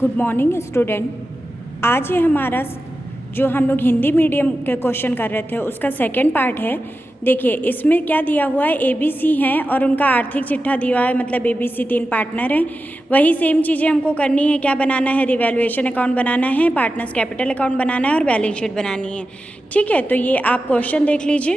Good morning student. आज ये हमारा जो हम लोग हिंदी मीडियम के क्वेश्चन कर रहे थे उसका सेकंड पार्ट है। देखिए इसमें क्या दिया हुआ है, ABC हैं और उनका आर्थिक चिट्ठा दिया हुआ है, मतलब ABC 3 पार्टनर हैं। वही सेम चीज़ें हमको करनी है। क्या बनाना है? रिवैल्यूएशन अकाउंट बनाना है, पार्टनर्स कैपिटल अकाउंट बनाना है और बैलेंस शीट बनानी है। ठीक है, तो ये आप क्वेश्चन देख लीजिए।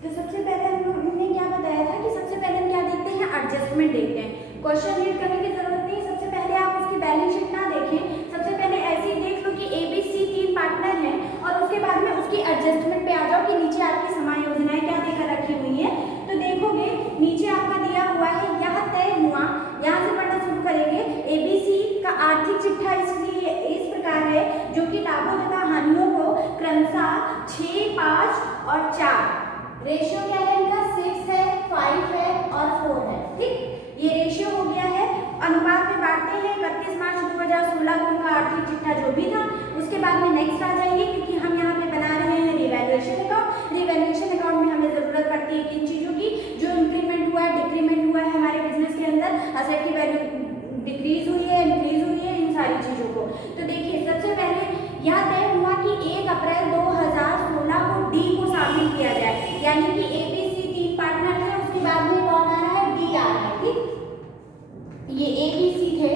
तो सबसे पहले हमने क्या बताया था कि सबसे पहले हम क्या देखते हैं, एडजस्टमेंट देखते हैं। क्वेश्चन रीड करने की जरूरत नहीं, सबसे पहले आप उसकी बैलेंस शीट ना देखें, सबसे पहले ऐसे ही देख लो कि ABC 3 पार्टनर हैं और उसके बाद में उसकी एडजस्टमेंट पे आ जाओ कि नीचे आपकी समायोजनाएं क्या देकर रखी हुई है। तो देखोगे नीचे आपका दिया हुआ है, यह तय हुआ, यहाँ से पढ़ना शुरू करेंगे। ABC का आर्थिक चिट्ठा इसलिए इस प्रकार है जो कि लाभों तथा हानियों को क्रमशः 6, 5 और 4 रेशियो क्या है इनका, 6 है, 5 है और 4 है। ठीक, ये रेशियो हो गया है। अनुपात में बांटते हैं। 31 मार्च 2016 को उनका आर्थिक चिट्ठा जो भी था, उसके बाद में नेक्स्ट आ जाएंगे क्योंकि हम यहाँ पे बना रहे हैं रिवैल्यूएशन अकाउंट। रिवैल्यूएशन अकाउंट में हमें जरूरत पड़ती है किन चीजों की, जो इंक्रीमेंट हुआ है, डिक्रीमेंट हुआ है हमारे बिजनेस के अंदर, असेट की वैल्यू डिक्रीज हुई है, इंक्रीज हुई है, इन सारी चीजों को। तो देखिए सबसे पहले यह तय हुआ कि 1 अप्रैल 2016 को डी को शामिल किया जाए, यानी कि ABC 3 पार्टनर थे, उसके बाद में कौन आ रहा है, डी आ रहा है। ठीक, ये ABC थे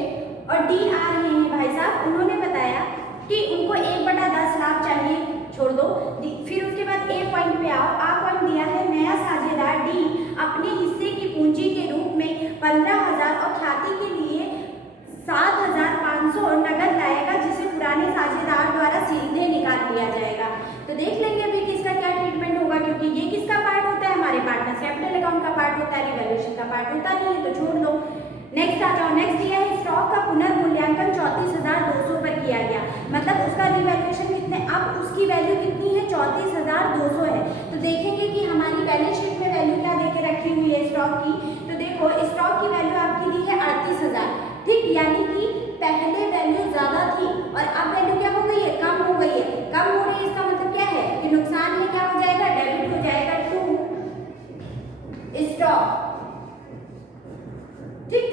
और डी आ रहे हैं भाई साहब। उन्होंने बताया कि उनको 1/10 लाख चाहिए, छोड़ दो। फिर उसके बाद ए पॉइंट पे आओ। आ पॉइंट दिया है, नया साझेदार डी अपने हिस्से की पूंजी के रूप में 15,000 और ख्याति के लिए 7,500 नगद लाएगा, जिसे पुराने साझेदार द्वारा सीधे निकाल लिया जाएगा। तो देख लेंगे अभी कि इसका क्या ट्रीटमेंट होगा, क्योंकि ये किसका पार्ट होता है, हमारे पार्टनर्स कैपिटल अकाउंट का पार्ट होता है, रिवैल्यूएशन का पार्ट होता नहीं है, तो छोड़ दो। नेक्स्ट आ जाओ। नेक्स्ट दिया है स्टॉक का पुनर्मूल्यांकन 34,200 पर किया गया, मतलब उसका रिवैल्यूएशन कितने, अब उसकी वैल्यू कितनी है, 34,200 है। तो देखेंगे कि हमारी बैलेंस शीट में वैल्यू क्या देके रखी हुई है स्टॉक की। तो देखो स्टॉक की वैल्यू आपकी दी है 38,000। ठीक, यानी कि पहले वैल्यू ज्यादा थी और अब वैल्यू क्या हो गई है, कम हो गई है। कम हो रही है, इसका मतलब क्या है कि नुकसान है, क्या हो जाएगा, डेबिट हो जाएगा टू स्टॉक। ठीक,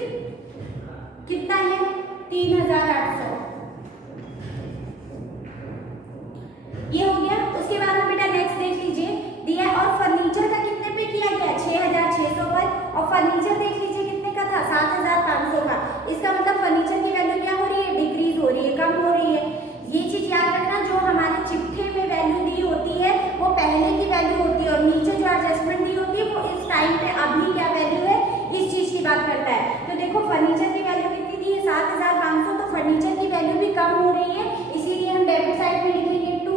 कितना है, 3,800। ये हो गया। उसके बाद में बेटा नेक्स्ट देख लीजिए, दिया और फर्नीचर का कितने पे किया गया, 6,600 पर, और फर्नीचर देख लीजिए कितने का था, 7,500 का। इसका मतलब फर्नीचर की वैल्यू क्या हो रही है, डिक्रीज हो रही है, कम हो रही है। ये चीज याद रखना, जो हमारे चिट्ठे में वैल्यू दी होती है वो पहले की वैल्यू होती है और नीचे जो एडजस्टमेंट दी होती है वो इस टाइम पे अभी क्या वैल्यू है, इस चीज की बात करता है। तो देखो फर्नीचर की वैल्यू कितनी दी है, 7,500, तो फर्नीचर की वैल्यू भी कम हो रही है, इसीलिए हम डेबिट साइड में लिखेंगे टू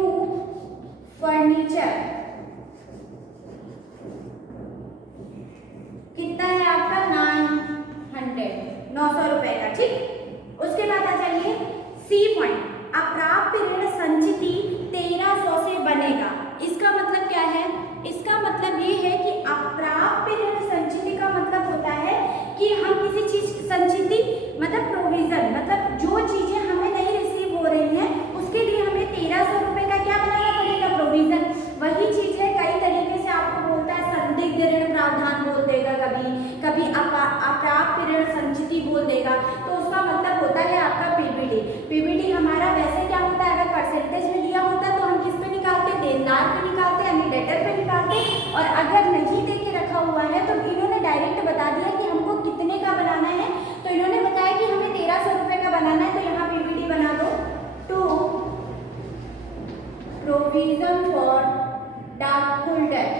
फर्नीचर। कितना है आपका, 900 रुपए का। ठीक, उसके बाद आ जाइए सी पॉइंट, अप्राप्य ऋण संचिति 1300 से बनेगा। इसका मतलब क्या है, इसका मतलब ये है कि अप्राप्य ऋण संचिति का मतलब होता है कि हम किसी चीज, संचिति मतलब प्रोविजन, मतलब जो चीजें हमें नहीं रिसीव हो रही हैं उसके लिए हमें 1300 रुपए का क्या बनाना पड़ेगा, प्रोविजन। वही चीज है, कई तरीके से आपको बोलता है, संदिग्ध ऋण प्रावधान बोल देगा, कभी कभी अप्राप्य ऋण संचिति बोल देगा, तो उसका मतलब होता है आपका पीबीडी। पीबीडी हमारा वैसे क्या होता है, अगर परसेंटेज में दिया होता है तो हम किस पे निकालते, देनदार पे निकालते, यानी डेटर पे निकालते, और अगर नहीं दे के रखा हुआ है तो इन्होंने डायरेक्ट बता दिया कि हमको कितने का बनाना है। तो इन्होंने बताया कि हमें 1300 रुपए का बनाना है, तो यहाँ पीबीडी बना दो, to provision for doubtful debt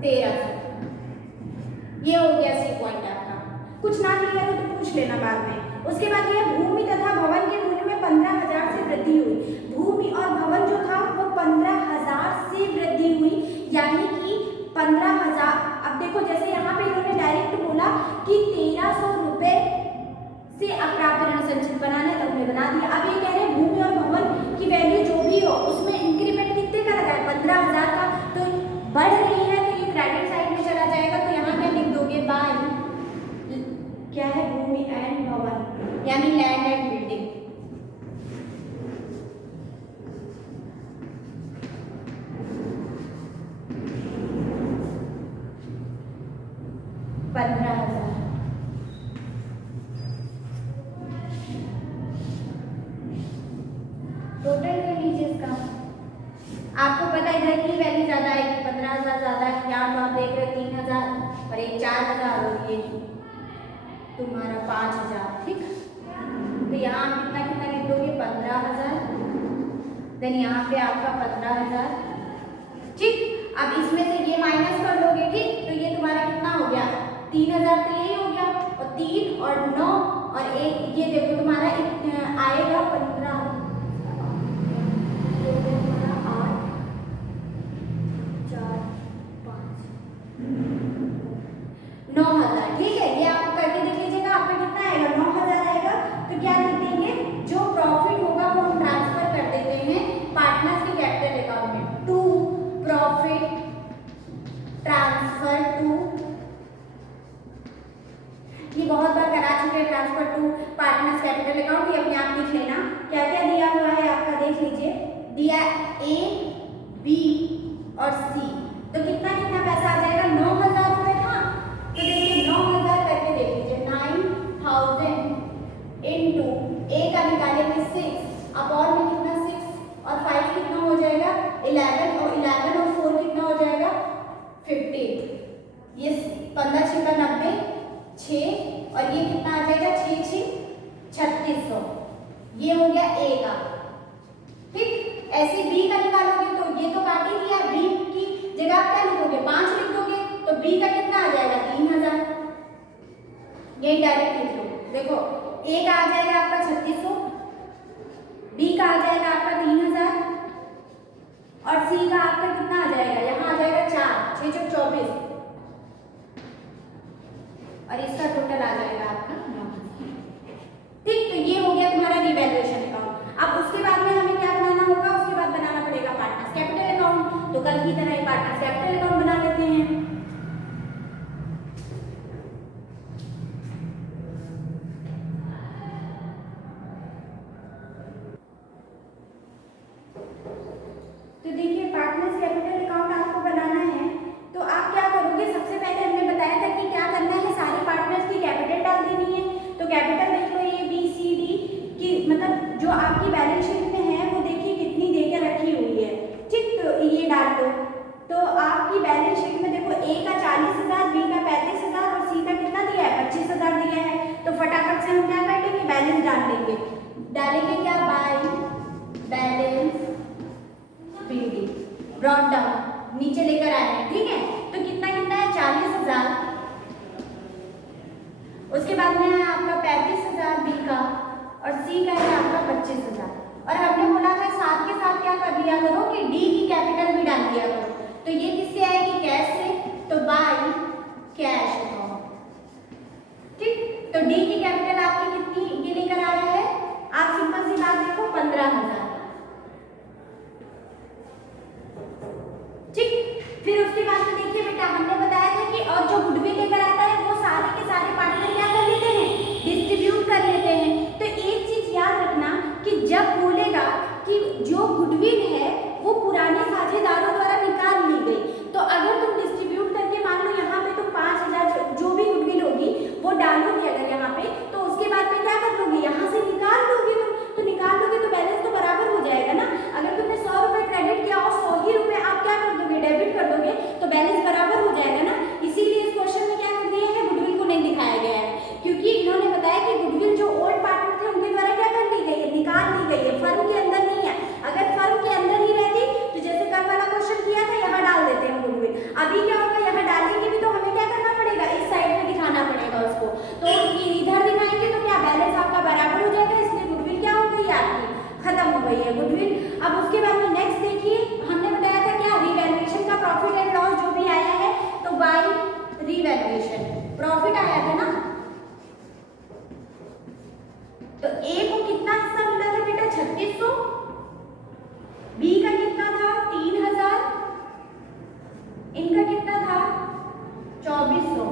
1300। ये हो गया सी पॉइंट आपका। कुछ ना क्लियर हो तो पूछ लेना बाद में। उसके बाद ये भूमि तथा भवन के मूल्य में 15,000 से वृद्धि हुई। भूमि और भवन जो था वो 15,000 से वृद्धि हुई, यानी कि 15,000। अब देखो जैसे यहाँ पे इन्होंने डायरेक्ट बोला कि 1300 रुपए से अप्राप्य ऋण संचित बनाना है, तो हमने बना दिया। अब ये कह रहे हैं भूमि और भवन की वैल्यू जो भी हो उसमें इंक्रीमेंट कितने का लगा है, 15,000 का, तो बढ़ रही है 15,000। टोटल कर लीजिए इसका। आपको पता है इधर की वैल्यू ज्यादा आएगी, 15,000 ज्यादा है। यहाँ तो आप देख रहे 3,000 और एक 4,000 और ये तुम्हारा 5,000। ठीक, तो यहाँ आप कितना कितना लिख दोगे, 15,000। देन यहाँ पे आपका 15,000। ठीक, अब इसमें से ये माइनस कर लोगे। ठीक, तो ये तुम्हारा कितना हो गया, 3,000 तो यही हो गया, और 3 और 9 और 1 ये देखो तुम्हारा आएगा 15, 8, 4, 5, 9,000। ठीक है, ये आप करके देख लीजिएगा, आपका कितना आएगा, 9,000 आएगा। तो क्या लिख देंगे, जो प्रॉफिट होगा वो हम ट्रांसफर कर देते हैं पार्टनर्स के कैपिटल अकाउंट में। टू प्रॉफिट ट्रांसफर टू, ये बहुत बार करा चुके हैं, transfer to partners capital account. ये अपने आप लिख लेना, क्या क्या दिया हुआ है आपका देख लीजिए। दिया ए, बी और सी, तो कितना कितना पैसा आ जाएगा, 9,000 रुपए था। तो देखिए 9,000 करके देख लीजिए, 9,000 इंटू ए का निकालेंगे 6 अपॉन में कितना 6 और 5 कितना हो जाएगा 11 और 11 और 4 कितना हो जाएगा 15। ये 15 6 का 90, 6 और ये कितना आ जाएगा 6 6 3600। ये हो गया ए का। ठीक, ऐसे बी का निकालोगे तो ये तो काट ही दिया, बी की जगह आप क्या लिखोगे 5 लिख दोगे, तो बी का कितना आ जाएगा 3,000। ये डायरेक्ट लिख लो। देखो ए का आ जाएगा आपका 3600, बी का आ जाएगा आपका 3,000 और सी का आपका कितना आ जाएगा, यहाँ आ जाएगा 4 6 6 24 और इसका टोटल आ जाएगा आपका 9,000। ठीक, तो ये हो गया तुम्हारा रिवैल्यूएशन अकाउंट। अब उसके बाद में हमें क्या बनाना होगा, उसके बाद बनाना पड़ेगा पार्टनर्स कैपिटल अकाउंट। तो कल की तरह ही पार्टनर्स कैपिटल अकाउंट बना लेते हैं। तो देखिए पार्टनर्स कैपिटल अकाउंट आपको बनाना है, तो आप क्या करोगे, सबसे पहले हमने बताया था कि क्या करना है, सारे पार्टनर्स की कैपिटल डाल देनी है। तो कैपिटल देख लो ए बी सी डी की, मतलब जो आपकी बैलेंस शीट में है वो देखिए कितनी देकर रखी हुई है। ठीक, तो ये डाल दो। तो आपकी बैलेंस शीट में देखो ए का 40,000, बी का 35,000 और सी का कितना दिया है 25,000 दिया है। तो फटाफट से हम क्या कर लेंगे, बैलेंस डाल लेंगे। डालेंगे क्या, by balance PD brought down नीचे लेकर आए हैं। ठीक है, तो कितना कितना है 40,000, उसके बाद में है आपका 35,000 बी का और सी का है आपका 25,000। और हमने बोला था साथ के साथ क्या कर दिया करो कि डी की कैपिटल भी डाल दिया करो। तो ये किससे आएगी, कैश से, तो बाय कैश अकाउंट। ठीक, तो डी की कैपिटल आपकी कितनी ये लेकर आ रहा है, आप सिंपल सी बात देखो 15,000। ठीक, फिर उसके बाद में देखिए बेटा हमने बताया था कि और जो गुडविल लेकर आता है वो सारे के सारे पार्टनर क्या कर लेते हैं, डिस्ट्रीब्यूट कर लेते हैं। तो एक चीज याद रखना कि जब बोलेगा कि जो गुडविल है वो पुराने साझेदारों द्वारा निकाल ली गई, तो अगर तुम डिस्ट्रीब्यूट करके मान लो यहाँ पे तुम 5,000 जो भी गुडविल होगी वो डालोगे अगर यहाँ पे, तो उसके बाद में क्या कर लोगे, यहाँ से निकाल लोगे तुम। तो निकाल लोगे तो बैलेंस तो बराबर हो जाएगा ना। अगर तुमने 100 रुपए क्रेडिट किया और 100 ही रुपए आप क्या कर दोगे, डेबिट कर दोगे, तो बैलेंस बराबर हो जाएगा ना। इसीलिए इस क्वेश्चन में क्या कर दिया है, गुडविल को नहीं दिखाया गया है, क्योंकि इन्होंने बताया कि गुडविल जो ओल्ड पार्टनर थे उनके द्वारा क्या कर ली गई है, निकाल ली गई है, फर्म के अंदर नहीं है। अगर फर्म के अंदर ही रहती तो जैसे कल वाला क्वेश्चन किया था यहाँ डाल देते हैं गुडविल। अभी क्या होगा, यहाँ डालेंगे भी तो हमें क्या करना पड़ेगा, इस साइड में दिखाना पड़ेगा उसको। तो इधर दिखाएंगे तो क्या बैलेंस आपका बराबर हो जाएगा, इसलिए गुडविल क्या हो गई है आपकी, खत्म हो गई है गुडविल। अब उसके बाद में नेक्स्ट देखिए हमने बताया था क्या, रिवैल्यूएशन का प्रॉफिट एंड लॉस जो भी आया है तो बाय रिवैल्यूएशन प्रॉफिट आया था ना। तो ए को कितना हिस्सा मिला था बेटा 3600, बी का कितना था 3,000, इनका कितना था 2400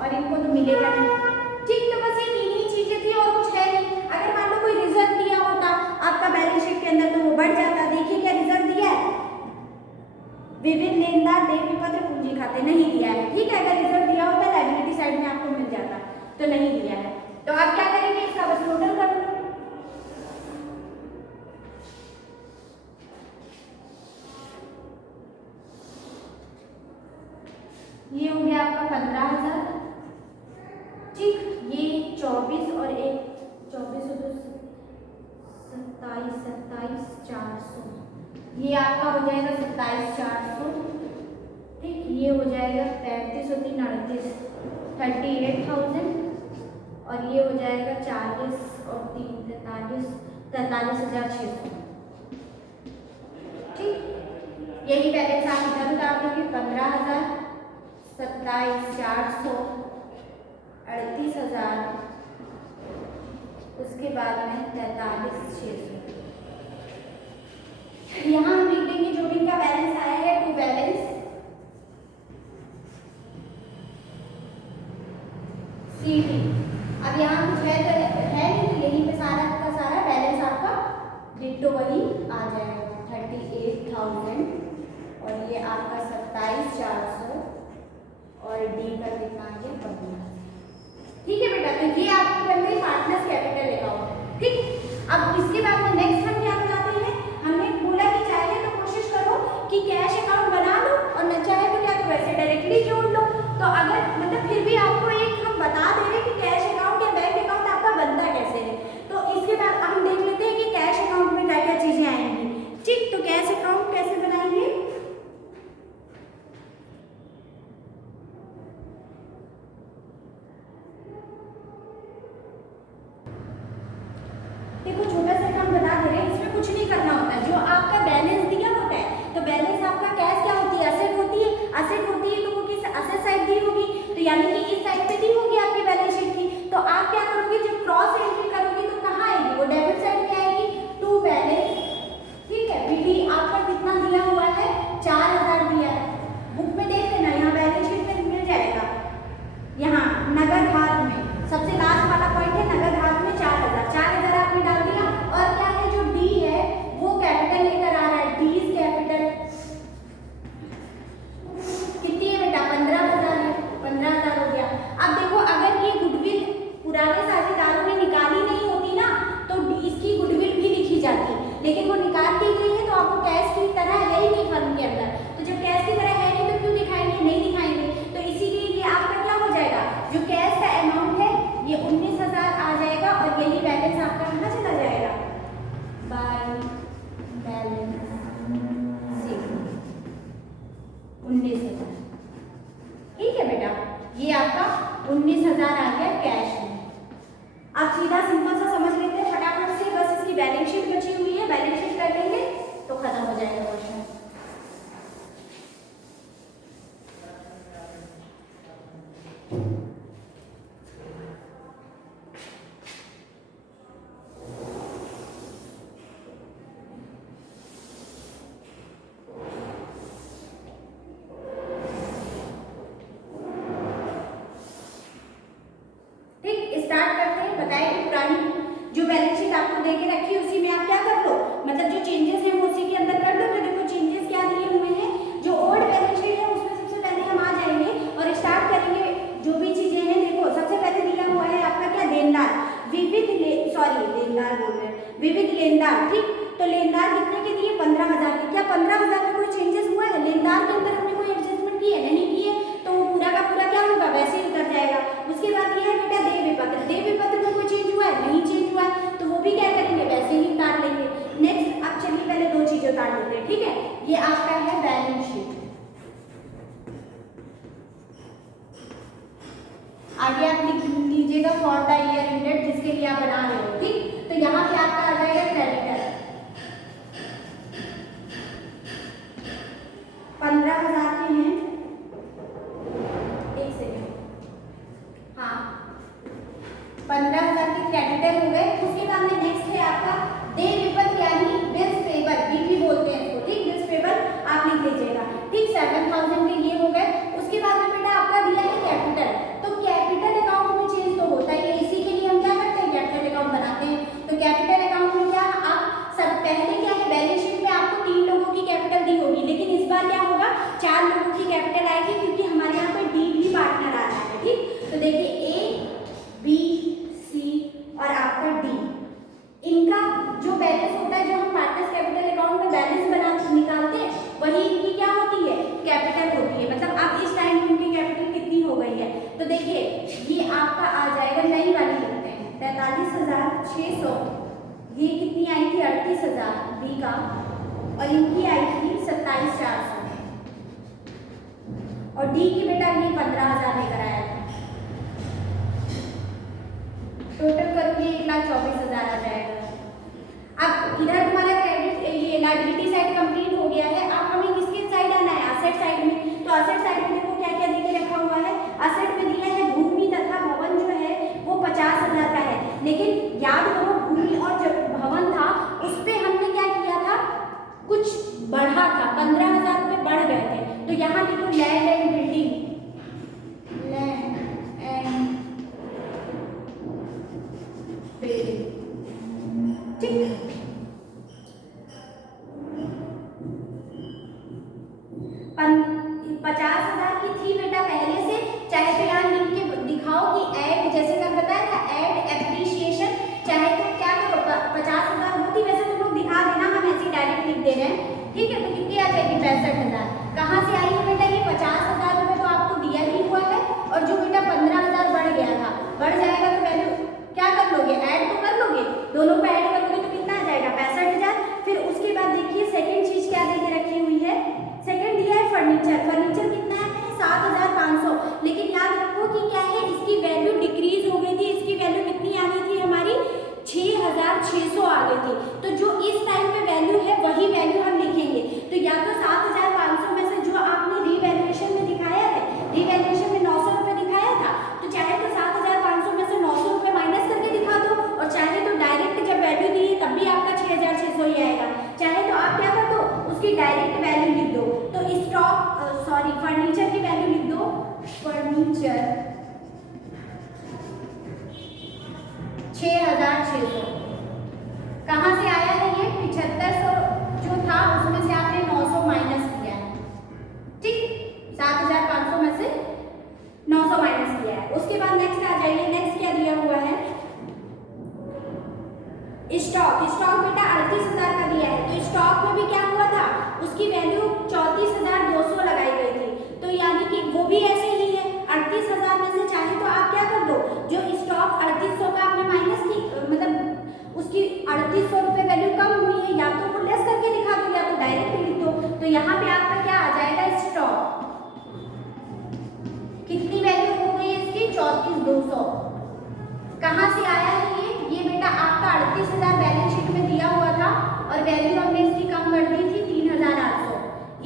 और इनको तो मिलेगा नहीं। ठीक, तो बस ये तीन ही चीजें थी और कुछ है नहीं। अगर मान लो कोई रिजल्ट दिया होता आपका बैलेंस शीट के अंदर तो वो बढ़ जाता। देखिए क्या रिजल्ट दिया है, विविध लेनदार, देय विपत्र, पूंजी खाते नहीं दिया है। ठीक है, अगर रिजर्व दिया होता लायबिलिटी साइड में आपको मिल जाता, तो नहीं दिया है। तो आप क्या करेंगे, इसका बस टोटल कर लो। ये हो गया आपका 15,000। ठीक, ये 24 और एक 24 और 27, 400, ये आपका हो जाएगा 27,400। ठीक, ये हो जाएगा 35 और 3 38, 38,000। और ये हो जाएगा 40 और 3 43, 43,600। ठीक, यही बैलेंस आप इधर उतार दोगे, 15,000, 27,400, 38,000, उसके बाद में 43,600। यहाँ हम लिख देंगे जो भी इनका बैलेंस आया है, टू बैलेंस CD। अब यहाँ कुछ है नहीं, तो यहीं पे सारा का सारा बैलेंस आपका डिट्टो वही आ जाएगा, 38,000 और ये आपका 27,400 और डी का कितना आ गया, 15। ठीक है बेटा, तो ये आपकी बन गई पार्टनर्स कैपिटल अकाउंट। ठीक, अब इसके बाद में नेक्स्ट हम क्या बनाते हैं, हमने बोला कि चाहे तो कोशिश करो कि कैश अकाउंट बना लो और न चाहे तो क्या करो ऐसे डायरेक्टली जोड़ लो। तो अगर मतलब फिर भी आपको एक हम बता दे रहे हैं कि कैश अकाउंट या बैंक अकाउंट आपका बनता कैसे है। तो इसके बाद हम देख लेते हैं कि कैश अकाउंट में क्या क्या चीजें आएंगी। ठीक, तो कैश अकाउंट कैसे बनाएंगे, देखो छोटा सा काम बता दे रहे हैं, इसमें कुछ नहीं करना होता है। जो आपका बैलेंस दिया होता है, तो बैलेंस आपका कैश क्या होती है, असेट होती है। असेट होती है तो वो किस असेट साइड दी होगी, तो यानी कि इस साइड पे दी होगी आपकी बैलेंस शीट की। तो आप क्या करोगे, जब क्रॉस एंट्री करोगे तो कहाँ आएगी, वो डेबिट साइड में आएगी, टू बैलेंस। ठीक है, बीडी आपका कितना दिया हुआ है, 4,000 दिया है। बुक में देख लेना, यहाँ बैलेंस शीट में मिल जाएगा। यहाँ नगद हाथ में सबसे लास्ट वाला पॉइंट है, नगद हाथ में 4,000 आपने डाल दिया। और क्या है, जो डी है वो कैपिटल लेकर आ रहा है, डी इज कैपिटल। कितनी है बेटा, 15,000 है, 15,000 हो गया। अब देखो, अगर ये गुडविल पुराने साझेदारों ने निकाली नहीं होती ना, तो इसकी गुडविल भी लिखी जाती, लेकिन वो निकाल दी गई है तो आपको कैश की तरह है ही नहीं फर्म के अंदर। तो जब कैश की तरह है नहीं तो क्यों दिखाएंगे, नहीं दिखाएंगे। तो इसीलिए ये आपका क्या हो जाएगा, जो कैश का अमाउंट है ये 19,000 आ जाएगा और यही बैलेंस आपका कहाँ चला जाएगा, बाय बैलेंस शीट 19,000। ठीक है बेटा, ये आपका 19,000 आ गया कैश में। आप सीधा सिंपल सा समझ लेते हैं फटाफट से, बस इसकी बैलेंस शीट बची हुई है, बैलेंस शीट कर लेंगे तो खत्म हो जाएगा क्वेश्चन। स्टार्ट करते हैं। बताए कि पुरानी जो बैलेंस शीट आपको दे के रखी है उसी में आप क्या कर लो, मतलब जो चेंजेस हैं वो उसी के अंदर कर लो। तो देखो चेंजेस क्या दिए हुए हैं, जो ओल्ड बैलेंस शीट है उसमें सबसे पहले हम आ जाएंगे और स्टार्ट करेंगे जो भी चीजें हैं। देखो सबसे पहले दिया हुआ है आपका क्या, देनदार, देनदार बोल रहे हैं, विविध लेनदार। ठीक, तो लेनदार कितने के दिए, 15,000 के। क्या 15,000 में कोई चेंजेस हुआ है, लेनदार के अंदर हमने कोई एडजस्टमेंट की है, नहीं की है, तो वो पूरा का पूरा क्या होगा, वैसे ही उतर जाएगा। उसके बाद ये है बेटा देय विपत्र, देय विपत्र में कोई चेंज हुआ है, नहीं चेंज हुआ है, तो वो भी क्या करेंगे, वैसे ही उतार लेंगे। नेक्स्ट अब चलिए पहले दो चीजें उतार लेते हैं। ठीक है, ये आपका है बैलेंस शीट। आगे आप लिख लीजिएगा फॉर द ईयर एंडेड, जिसके लिए आप बना रहे हो। ठीक, तो यहाँ पे आपका आ जाएगा क्रेडिटर 15,000 के हैं। एक सेकेंड, हाँ 15,000 के क्रेडिटर हो गए। उसके बाद में नेक्स्ट है आपका देय विपत्र यानी बिल्स पेबल, बीपी बोलते हैं इसको। ठीक, बिल्स पेबल आप लिख लीजिएगा। ठीक, 7,000 के ये हो गए। उसके बाद में बेटा आपका दिया है कैपिटल, तो कैपिटल अकाउंट में चेंज तो होता ही है, इसी के लिए हम क्या करते हैं, कैपिटल अकाउंट बनाते हैं। तो कैपिटल अकाउंट में क्या, आप सब पहले क्या है, बैलेंस शीट में आपको 3 लोगों की कैपिटल दी होगी, लेकिन इस बार क्या होगा, कैपिटल होती है, मतलब अब इस टाइम पे उनकी कैपिटल कितनी हो गई है। तो देखिए ये आपका आ जाएगा, नई वाली लिखते हैं 43,600, ये कितनी आई थी 38,000 बी का, और इनकी आई थी 27,400, और डी की बेटा ये 15,000 लेकर आया था। टोटल करोगे 1,24,000 आ जाएगा। अब इधर तुम्हारा क्रेडिट ये लायबिलिटी साइड कंप्लीट हो गया है। अब हमें किसके साइड आना है, असेट साइड में। तो असेट साइड में देखो क्या क्या देके रखा हुआ है। असेट में दिया है भूमि तथा भवन जो है वो 50,000 का है, लेकिन याद करो भूमि और जो भवन था उस पर हमने क्या किया था, कुछ बढ़ा था, 15,000 रुपये बढ़ गए थे। तो यहाँ देखो land and building, land and building, ठीक। 50,000 की थी बेटा पहले से, चाहे तो यहाँ लिख के दिखाओ कि ऐड, जैसे मैं बताया था ऐड एप्रिसिएशन, चाहे तो क्या करो 50,000 होती, वैसे तुम लोग दिखा देना, हम ऐसे डायरेक्ट लिख दे रहे हैं, ठीक है। तो कितनी आ जाएगी 65,000। कहाँ से आई है बेटा, ये 50,000 रुपये तो आपको दिया ही हुआ है, और जो बेटा 15,000 बढ़ गया था, बढ़ जाएगा तो वैल्यू क्या कर लोगे, ऐड तो कर लोगे, दोनों को ऐड करोगे तो कितना आ जाएगा 65,000। फिर उसके बाद देखिए सेकंड चीज क्या देके रखी हुई है, सेकंड दिया है फर्नीचर। फर्नीचर कितना है 7,500, लेकिन याद रखो कि क्या है, इसकी वैल्यू डिक्रीज हो गई थी, इसकी वैल्यू कितनी आ गई थी हमारी 6,600 आ गई थी। तो जो इस टाइम पे वैल्यू है वही वैल्यू हम लिखेंगे। तो या तो 7,500 में से जो आपने रीवैल्यूएशन में दिखाया है, रीवैल्यूएशन में 900 रुपये दिखाया था, तो चाहे तो 7,500 में से 900 रुपये माइनस करके दिखा दो, और चाहे तो डायरेक्ट जब वैल्यू दी है तब भी आपका 6,600 ही आएगा। चाहे तो आप क्या कर दो, उसकी डायरेक्ट वैल्यू लिख दो। तो स्टॉक सॉरी फर्नीचर की वैल्यू लिख दो, फर्नीचर 6,600। कहाँ से आया है ये 7500 जो था उसमें से आपने 900 माइनस किया है, ठीक। 7,500 में से 900 माइनस किया है। उसके बाद नेक्स्ट आ जाइए, नेक्स्ट क्या दिया हुआ है, स्टॉक। स्टॉक बेटा 38,000 का दिया है, तो स्टॉक में भी क्या हुआ था, उसकी वैल्यू 34,200 लगाई गई थी। तो यानी कि वो भी ऐसे ही है, 38,000 में से चाहे तो आप क्या कर दो, जो स्टॉक 3800 का आपने माइनस की, मतलब उसकी 3800 रुपये वैल्यू कम हुई है, या तो वो लेस करके दिखा दो या तो डायरेक्ट लिख दो। तो यहाँ पे आपका क्या आ जाएगा, स्टॉक कितनी वैल्यू हो गई इसकी 34,200। कहाँ से आया है ये बेटा आपका 38,000 बैलेंस शीट में दिया हुआ था, और वैल्यू हमने इसकी कम कर दी थी 3,800।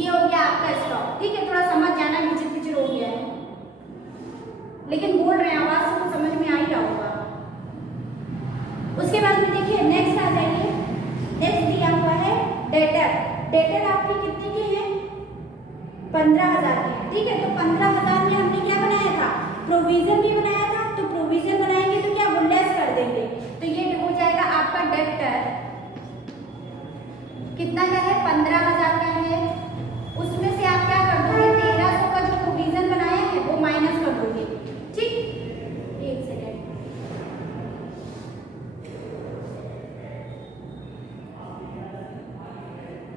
ये हो गया आपका स्टॉक, ठीक है। थोड़ा समझ जाना, विचित्र विचित्र हो गया है, लेकिन बोल रहे हैं आवाज से तो समझ में आ ही रहा होगा। उसके बाद में देखिए नेक्स्ट आ जाइए, नेक्स्ट दिया हुआ है डेटर। डेटर आपकी कितनी की है 15,000 की, ठीक है। तो 15,000 में हमने क्या बनाया था, प्रोविजन भी बनाया था। तो प्रोविजन बनाएंगे तो क्या वो लेस कर देंगे, तो ये हो जाएगा आपका डेटर कितना का है 15,000 का है। उसमें से आप क्या कर दोगे, 1,300 का जो प्रोविजन बनाया है वो माइनस कर दोगे, ठीक। एक सेकेंड,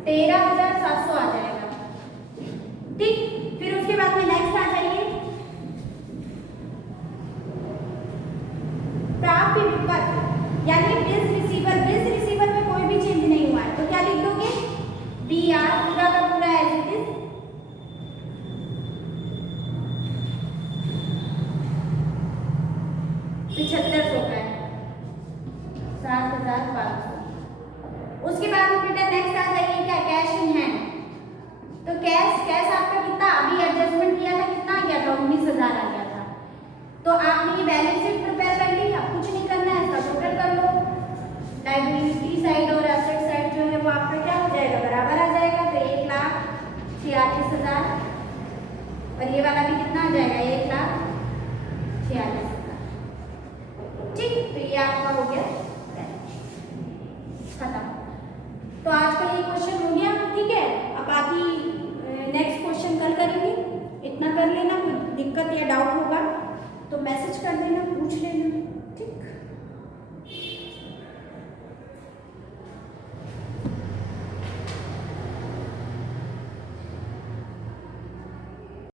$13,700 आ जाएगा, ठीक। फिर उसके बाद में नेक्स्ट आ जाइए, प्राप्य विपत्र यानी बिल्स रिसीवर। बिल्स रिसीवर में कोई भी चेंज नहीं हुआ है, तो क्या लिख दोगे, BR पूरा का पूरा एज इट इज, $7,500 का है, 7,500। उसके बाद में बेटा नेक्स्ट आ जाइए क्या, कैश इन हैंड। तो कैश आपका कितना, अभी एडजस्टमेंट किया था, कितना आ गया था 19,000 आ गया था। तो आपने ये बैलेंस शीट प्रिपेयर कर ली, अब कुछ नहीं करना है, इसका टोटल कर लो। लायबिलिटी साइड और एसेट साइड जो है वो आपका क्या हो जाएगा, बराबर आ जाएगा। तो 1,46,000, और ये वाला भी कितना आ जाएगा 1,46,000, ठीक। तो ये आपका हो गया खत्म। तो आज का ये क्वेश्चन हो गया, ठीक है। अब बाकी नेक्स्ट क्वेश्चन कल करेंगे। इतना कर लेना, कोई दिक्कत या डाउट होगा तो मैसेज कर देना, पूछ लेना।